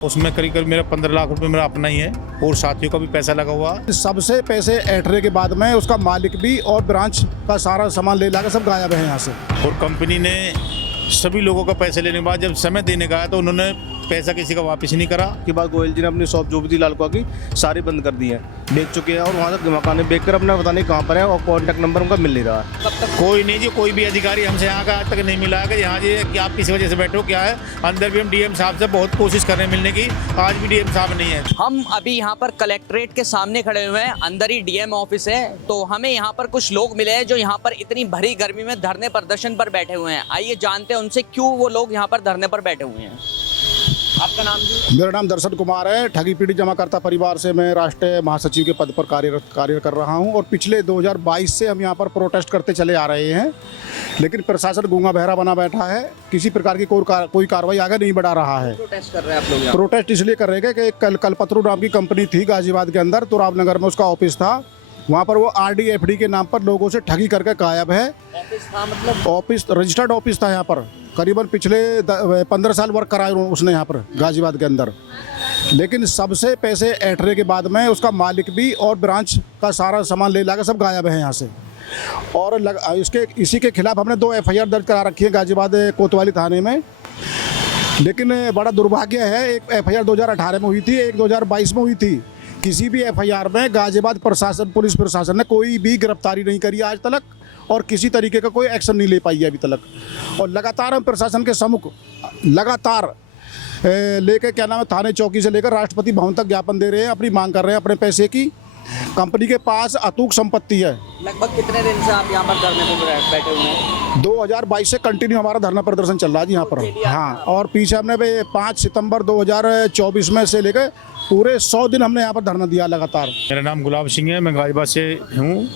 उसमें करीब करीब मेरा 15 लाख रुपए मेरा अपना ही है और साथियों का भी पैसा लगा हुआ। सबसे पैसे ऐंठने के बाद में उसका मालिक भी और ब्रांच का सारा सामान ले लाकर सब गायब है यहाँ से। और कंपनी ने सभी लोगों का पैसे लेने के बाद जब समय देने का आया तो उन्होंने पैसा किसी का वापस नहीं करा। के बाद गोयल जी ने अपनी शॉप जो भी थी लालकुआ की सारी बंद कर दी है, बेच चुके हैं और वहाँ तक मकान बेच कर अपना पता नहीं कहाँ पर है और कॉन्टैक्ट नंबर उनका मिल नहीं रहा है। कब तक कोई नहीं जी, कोई भी अधिकारी हमसे यहाँ का आज तक नहीं मिला है कि यहाँ जी कि आप किसी वजह से बैठो क्या है। अंदर भी हम डीएम साहब से बहुत कोशिश कर रहे हैं मिलने की, आज भी डीएम साहब नहीं है। हम अभी यहाँ पर कलेक्ट्रेट के सामने खड़े हुए हैं, अंदर ही डीएम ऑफिस है। तो हमें यहाँ पर कुछ लोग मिले हैं जो यहाँ पर इतनी भरी गर्मी में धरने प्रदर्शन पर बैठे हुए हैं। आइए जानते हैं उनसे क्यों वो लोग यहाँ पर धरने पर बैठे हुए हैं। आपका नाम जी? मेरा नाम दर्शन कुमार है। ठगी पीड़ित जमाकर्ता परिवार से मैं राष्ट्रीय महासचिव के पद पर कार्य कर रहा हूं और पिछले 2022 से हम यहां पर प्रोटेस्ट करते चले आ रहे हैं, लेकिन प्रशासन गूंगा बहरा बना बैठा है। किसी प्रकार की कोई कार्रवाई आगे नहीं बढ़ा रहा है। प्रोटेस्ट कर रहे हैं आप लोग? प्रोटेस्ट इसलिए कर रहे हैं कि कलपतरू नाम की कंपनी थी गाजियाबाद के अंदर, तुराब नगर में उसका ऑफिस था। वहाँ पर वो RDFD के नाम पर लोगों से ठगी करके गायब है। ऑफिस था मतलब? ऑफिस रजिस्टर्ड ऑफिस था यहाँ पर। करीबन पिछले 15 साल वर्क कराए उसने यहाँ पर गाजियाबाद के अंदर, लेकिन सबसे पैसे ऐंठने के बाद में उसका मालिक भी और ब्रांच का सारा सामान ले लाकर सब गायब है यहाँ से। और इसी के खिलाफ हमने 2 FIR दर्ज करा रखी है गाजियाबाद कोतवाली थाने में। लेकिन बड़ा दुर्भाग्य है, एक FIR 2018 में हुई थी, एक 2022 में हुई थी। किसी भी FIR में गाजियाबाद प्रशासन, पुलिस प्रशासन ने कोई भी गिरफ्तारी नहीं करी आज तक और किसी तरीके का कोई एक्शन नहीं ले पाई है अभी तक। और लगातार हम प्रशासन के सम्मुख लगातार लेकर क्या नाम है, थाने चौकी से लेकर राष्ट्रपति भवन तक ज्ञापन दे रहे हैं, अपनी मांग कर रहे हैं अपने पैसे की। कंपनी के पास अतूक संपत्ति है। लगभग कितने दिन से आप यहाँ पर धरने पर बैठे हुए हैं? 2022 से कंटिन्यू हमारा धरना प्रदर्शन चल रहा है जी यहाँ पर। हाँ, और पीछे हमने 5 सितंबर 2024 में से लेकर पूरे 100 दिन हमने यहाँ पर धरना दिया लगातार। मेरा नाम गुलाब सिंह है, मैं गाजियाबाद से हूँ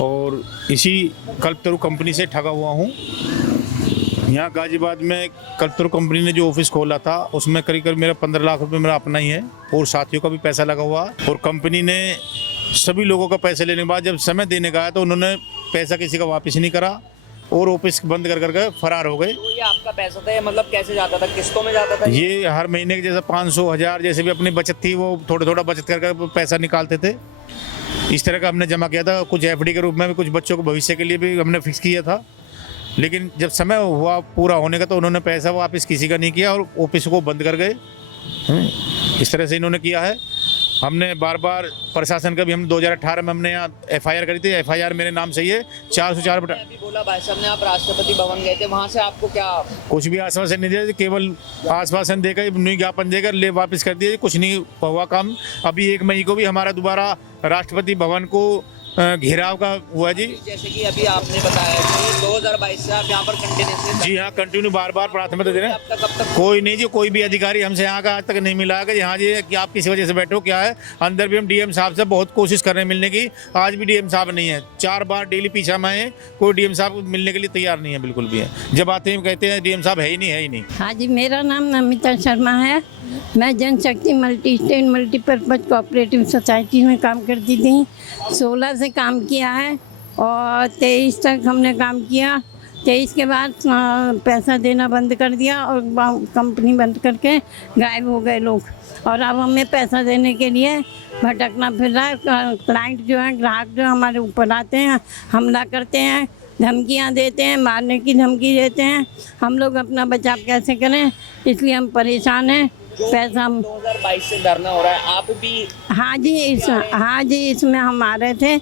और इसी कल्पतरू कंपनी से ठगा हुआ हूँ। यहाँ गाजियाबाद में कल्पतरू कंपनी ने जो ऑफिस खोला था उसमें करीब करीब मेरा 15 लाख रुपए मेरा अपना ही है और साथियों का भी पैसा लगा हुआ। और कंपनी ने सभी लोगों का पैसे लेने के बाद जब समय देने का आया तो उन्होंने पैसा किसी का वापस नहीं करा और ऑफिस बंद कर करके फरार हो गए। तो ये आपका पैसा था, मतलब कैसे जाता था, किस्तों में जाता था? ये हर महीने के जैसे 500, 1000 जैसे भी अपनी बचत थी वो थोड़ा थोड़ा बचत करके पैसा निकालते थे। इस तरह का हमने जमा किया था। कुछ FD के रूप में भी कुछ बच्चों को भविष्य के लिए भी हमने फिक्स किया था, लेकिन जब समय हुआ पूरा होने का तो उन्होंने पैसा वापस किसी का नहीं किया और ऑफिस को बंद कर गए। इस तरह से इन्होंने किया है। हमने बार बार प्रशासन का भी हम 2018 में हमने यहाँ FIR करी थी। FIR मेरे नाम से ही है 404। अभी बोला भाई साहब ने आप राष्ट्रपति भवन गए थे, वहाँ से आपको क्या कुछ भी आश्वासन नहीं दिया, केवल आश्वासन देकर विज्ञापन देकर ले वापस कर दिया, कुछ नहीं हुआ काम। अभी 1 मई को भी हमारा दोबारा राष्ट्रपति भवन को घेराव का हुआ जी। जैसे कि अभी आपने बताया कि 2022 से आप यहाँ पर कंटिन्यूसली? जी हाँ, कंटिन्यू बार बार प्राथमिकता दे रहे हैं। अब तक कोई नहीं जी, कोई भी अधिकारी हमसे यहाँ का आज तक नहीं मिला है कि यहाँ जी कि आप किसी वजह से बैठो क्या है। अंदर भी हम डीएम साहब से बहुत कोशिश कर रहे हैं मिलने की, आज भी डीएम साहब नहीं है। 4 बार डेली पीछा में आए, कोई डीएम साहब मिलने के लिए तैयार नहीं है, बिल्कुल भी है। जब आते हैं कहते हैं डीएम साहब है ही नहीं। हाँ जी, मेरा नाम नमिता शर्मा है। मैं Janshakti multi state multipurpose cooperative society में काम करती थी। 16 से काम किया है और 23 तक हमने काम किया। 23 के बाद पैसा देना बंद कर दिया और कंपनी बंद करके गायब हो गए लोग। और अब हमें पैसा देने के लिए भटकना फिर रहा है। क्लाइंट जो है, ग्राहक जो हमारे ऊपर आते हैं, हमला करते हैं, धमकियां देते हैं, मारने की धमकी देते हैं। हम लोग अपना बचाव कैसे करें, इसलिए हम परेशान हैं। पैसा 2022 से धरना हो रहा है, आप भी? हाँ जी, इसमें हम आ रहे थे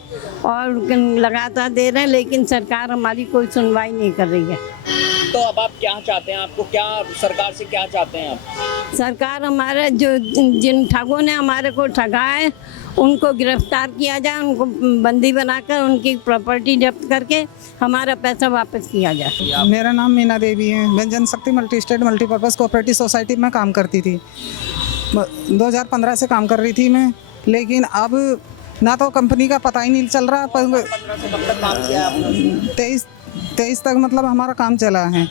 और लगातार दे रहे हैं, लेकिन सरकार हमारी कोई सुनवाई नहीं कर रही है। तो अब आप क्या चाहते हैं? आपको क्या सरकार से क्या चाहते हैं आप? सरकार हमारे जिन ठगों ने हमारे को ठगा है उनको गिरफ्तार किया जाए, उनको बंदी बनाकर उनकी प्रॉपर्टी जब्त करके हमारा पैसा वापस किया जाए। मेरा नाम मीना देवी है। मैं Janshakti multi state multipurpose cooperative society में काम करती थी। 2015 से काम कर रही थी मैं, लेकिन अब ना तो कंपनी का पता ही नहीं चल रहा। 23 तक मतलब हमारा काम चला है।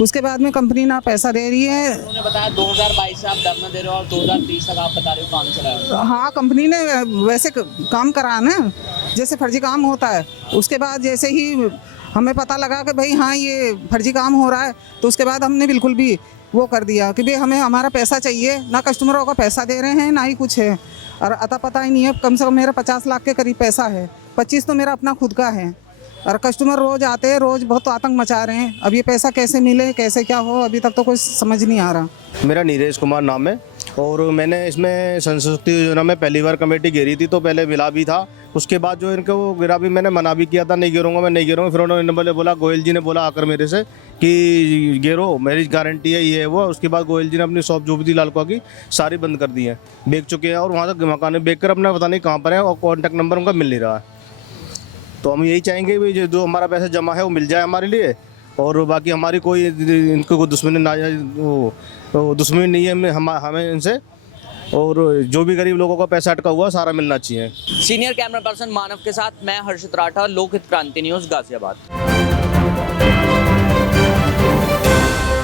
उसके बाद में कंपनी ना पैसा दे रही है। उन्होंने बताया 2022 से आप धरना दे रहे हो और 2030 तक आप बता रहे हो काम चला है। हाँ, कंपनी ने वैसे काम करा ना, जैसे फर्जी काम होता है। उसके बाद जैसे ही हमें पता लगा कि भाई हाँ ये फर्जी काम हो रहा है, तो उसके बाद हमने बिल्कुल भी वो कर दिया कि भाई हमें हमारा पैसा चाहिए, ना कस्टमरों का पैसा दे रहे हैं ना ही कुछ है। और अता पता ही नहीं है, कम से कम मेरा 50 लाख के करीब पैसा है, 25 तो मेरा अपना खुद का है। और कस्टमर रोज़ आते हैं, रोज़ बहुत आतंक मचा रहे हैं। अब ये पैसा कैसे मिले, कैसे क्या हो, अभी तक तो कुछ समझ नहीं आ रहा। मेरा नीरज कुमार नाम है और मैंने इसमें संशक्ति योजना में पहली बार कमेटी घेरी थी, तो पहले मिला भी था। उसके बाद जो इनको वो गिरा भी, मैंने मना भी किया था नहीं गिरूंगा, मैं नहीं गिरूंगा। फिर उन्होंने बोला, गोयल जी ने बोला आकर मेरे से कि गिरो, मेरी गारंटी है, ये है वो। उसके बाद गोयल जी ने अपनी शॉप जो भी थी लालकुआ की सारी बंद कर दी है, बेच चुके हैं। और वहाँ तक मकान बेच कर अपना पता नहीं कहाँ पर है और कॉन्टैक्ट नंबर उनका मिल नहीं रहा है। तो हम यही चाहेंगे भी जो हमारा पैसा जमा है वो मिल जाए हमारे लिए, और बाकी हमारी कोई इनको कोई दुश्मनी ना, वो दुश्मनी नहीं है हमें इनसे। और जो भी गरीब लोगों का पैसा अटका हुआ सारा मिलना चाहिए। सीनियर कैमरा पर्सन मानव के साथ मैं हर्षित राठौर, लोकहित क्रांति न्यूज़, गाजियाबाद।